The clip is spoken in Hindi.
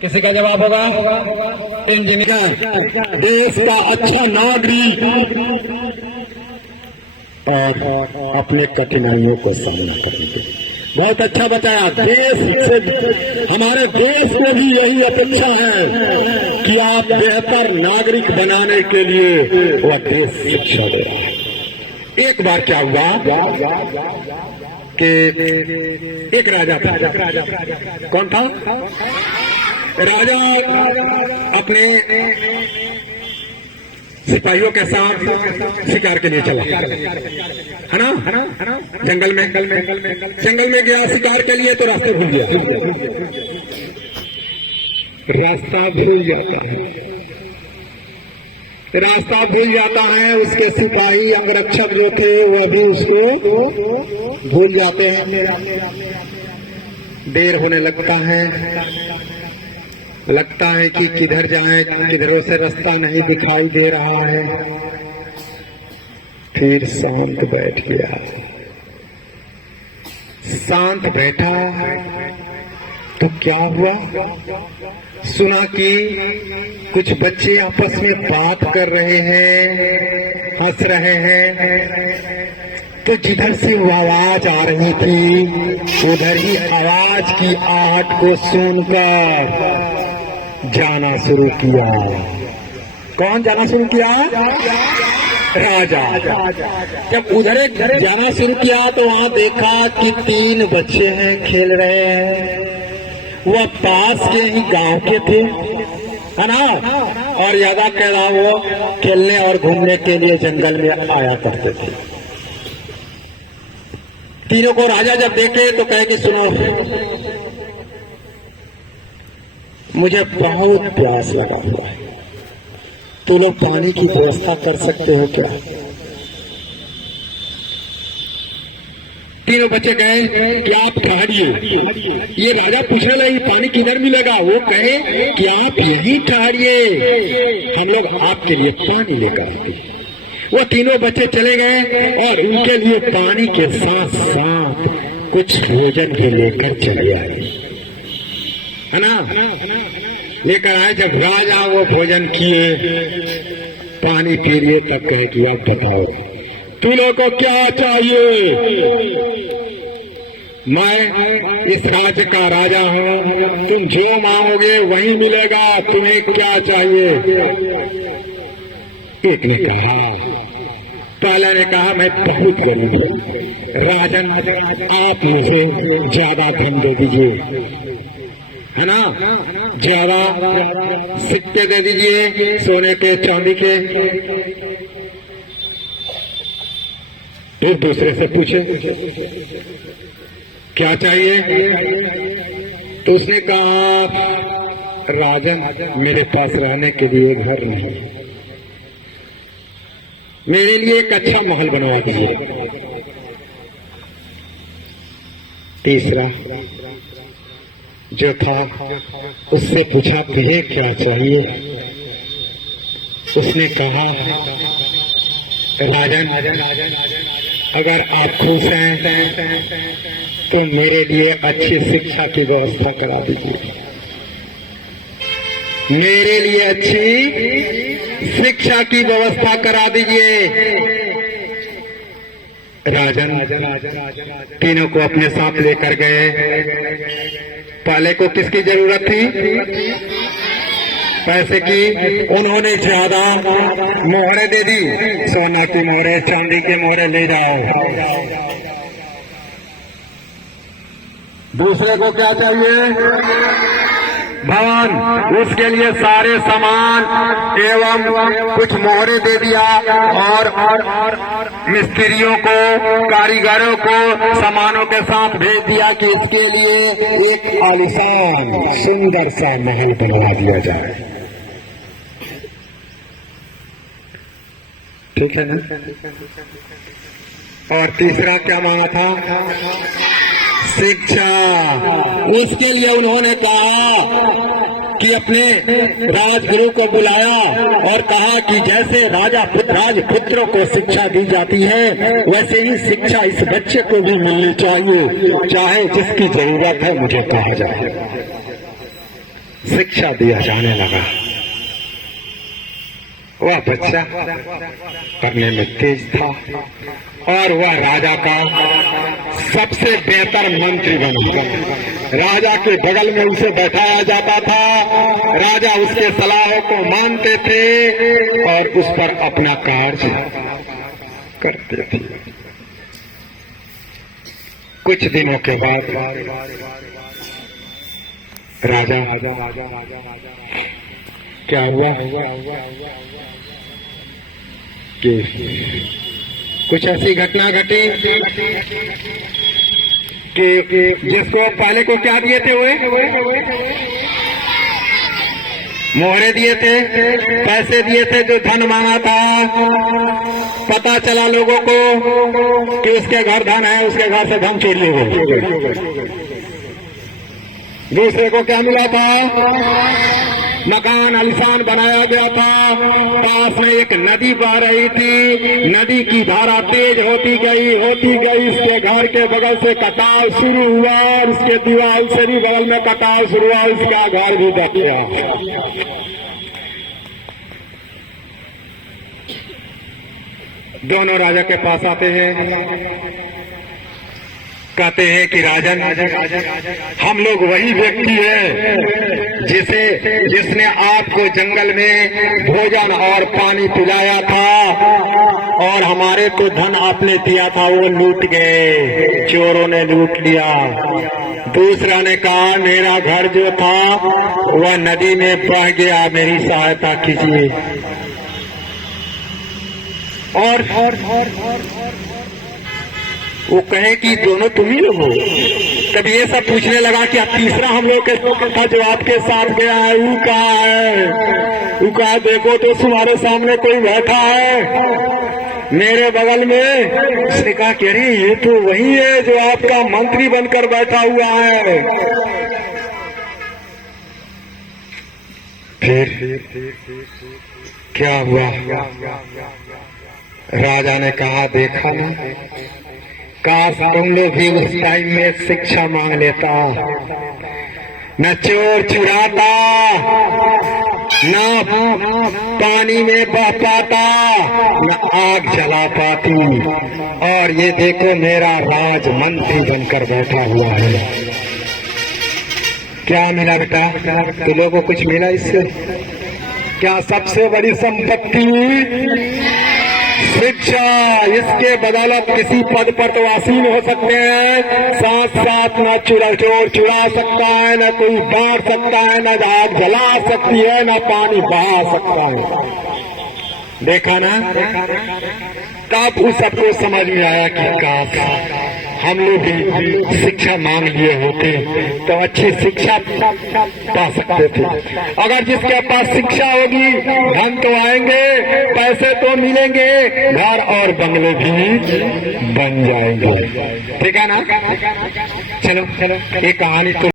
किसी का जवाब होगा? इंजीनियर, देश का अच्छा नागरिक और अपने कठिनाइयों को सामना करेंगे। बहुत अच्छा बताया। देश से, हमारे देश में भी यही अपेक्षा है कि आप बेहतर नागरिक बनाने के लिए वह देश शिक्षा दे रहा है। एक बार क्या हुआ कि एक राजा था। कौन था? राजा अपने सिपाहियों के साथ शिकार के लिए चला, है ना? जंगल में गया शिकार के लिए, तो रास्ते भूल गया। रास्ता भूल जाता है। उसके सिपाही अंगरक्षक जो थे वो भी उसको भूल जाते हैं। देर होने लगता है कि किधर जाए, किधरों से रास्ता नहीं दिखाई दे रहा है। फिर शांत बैठ गया। शांत बैठा तो क्या हुआ? सुना कि कुछ बच्चे आपस में बात कर रहे हैं, हंस रहे हैं। तो जिधर से वो आवाज आ रही थी, उधर ही आवाज की आहट को सुनकर जाना शुरू किया। कौन जाना शुरू किया? राजा। जब उधर जाना शुरू किया तो वहां देखा कि 3 बच्चे हैं, खेल रहे हैं। वह पास के ही गांव के थे, है ना? और ज्यादा कहना वो खेलने और घूमने के लिए जंगल में आया करते थे। तीनों को राजा जब देखे तो कहे कि सुनो, मुझे बहुत प्यास लगा हुआ है, तो लोग पानी की व्यवस्था कर सकते हो क्या? तीनों बच्चे कहे कि आप ठहरिए। ये राजा पूछने लगे पानी किधर मिलेगा? वो कहे कि आप यहीं ठहरिए, हम लोग आपके लिए पानी लेकर आते हैं। वो तीनों बच्चे चले गए और उनके लिए पानी के साथ साथ कुछ भोजन भी लेकर चले आए, है ना? लेकर आए। जब राजा वो भोजन किए, पानी पी लिए, तब कहे कि आप बताओ तुम लोगों को क्या चाहिए? मैं इस राज्य का राजा हूं, तुम जो मांगोगे वही मिलेगा, तुम्हें क्या चाहिए? एक ने कहा, पहले ने कहा मैं बहुत गरीब हूं, राजन आप मुझे ज्यादा धन दे दीजिए, है ना? ज्यादा सिक्के दे दीजिए, सोने के, चांदी के। फिर दूसरे से पूछे क्या चाहिए? तो उसने कहा राजन मेरे पास रहने के लिए घर नहीं, मेरे लिए एक अच्छा महल बनवा दीजिए। तीसरा जो था उससे पूछा तुम्हें क्या चाहिए? उसने कहा राजन अगर आप खुश हैं तो मेरे लिए अच्छी शिक्षा की व्यवस्था करा दीजिए, मेरे लिए अच्छी शिक्षा की व्यवस्था करा दीजिए। राजन तीनों को अपने साथ लेकर गए। पहले को किसकी जरूरत थी? पैसे की। उन्होंने ज्यादा मोहरे दे दी, सोना की मोहरे, चांदी के मोहरे ले जाओ। दूसरे को क्या चाहिए? भवन, उसके लिए सारे सामान एवं कुछ मोहरे दे दिया और मिस्त्रियों को, कारीगरों को सामानों के साथ भेज दिया कि इसके लिए एक आलीशान सुंदर सा महल बनवा दिया जाए। ठीक है ना? और तीसरा क्या मांगा था? शिक्षा। उसके लिए उन्होंने कहा कि अपने राजगुरु को बुलाया और कहा कि जैसे राजपुत्रों को शिक्षा दी जाती है, वैसे ही शिक्षा इस बच्चे को भी मिलनी चाहिए, चाहे जिसकी जरूरत है मुझे कहा जाए। शिक्षा दिया जाने लगा। वह बच्चा पढ़ने में तेज था और वह राजा का सबसे बेहतर मंत्री बना। राजा के बगल में उसे बैठाया जाता था, राजा उसके सलाहों को मानते थे और उस पर अपना कार्य करते थे। कुछ दिनों के बाद राजा क्या हुआ कि कुछ ऐसी घटना घटी कि जिसको पहले को क्या दिए थे, मोहरे दिए थे, पैसे दिए थे, जो धन मांगा था। पता चला लोगों को कि उसके घर धन है, उसके घर से धन चोरी हो गई। दूसरे को क्या मिला था? मकान आलीशान बनाया गया था, पास में एक नदी बह रही थी, नदी की धारा तेज होती गई, इसके घर के बगल से कटाव शुरू हुआ और उसके दीवार से भी बगल में कटाव शुरू हुआ, उसका घर भी दब गया। दोनों राजा के पास आते हैं, कहते हैं कि राजन, हम लोग वही व्यक्ति है जिसने आपको जंगल में भोजन और पानी पिलाया था और हमारे को धन आपने दिया था वो लूट गए, चोरों ने लूट लिया। दूसरा ने कहा मेरा घर जो था वह नदी में बह गया, मेरी सहायता कीजिए। और वो कहे कि दोनों तुम ही लोग हो। तब ये सब पूछने लगा कि अब तीसरा हम लोग के था जो आपके साथ गया है, वो कहाँ है? वो कहा देखो तो तुम्हारे सामने कोई बैठा है मेरे बगल में। उसने कहा कि अरे ये तो वही है जो आपका मंत्री बनकर बैठा हुआ है। फिर क्या हुआ? राजा ने कहा देखा ना, काश तुम लोग भी उस टाइम में शिक्षा मांग लेता, न चोर चुराता, न पानी में बह पाता, न आग जला पाती, और ये देखो मेरा राज मंत्री बनकर बैठा हुआ है। क्या मिला बेटा? तो लोगों को कुछ मिला इससे? क्या सबसे बड़ी संपत्ति शिक्षा? इसके बदौलत किसी पद पर तो आसीन हो सकते हैं, साथ साथ न चोर चुरा सकता है, न कोई बांट सकता है, न आग जला सकती है, न पानी बहा सकता है। देखा ना? तब उस सबको समझ में आया कि काश हम लोग भी शिक्षा मांग लिए होते तो अच्छी शिक्षा पा सकते थे। अगर जिसके पास शिक्षा होगी धन तो आएंगे, पैसे तो मिलेंगे, घर और बंगले भी बन जाएंगे। ठीक है ना? चलो ये कहानी तो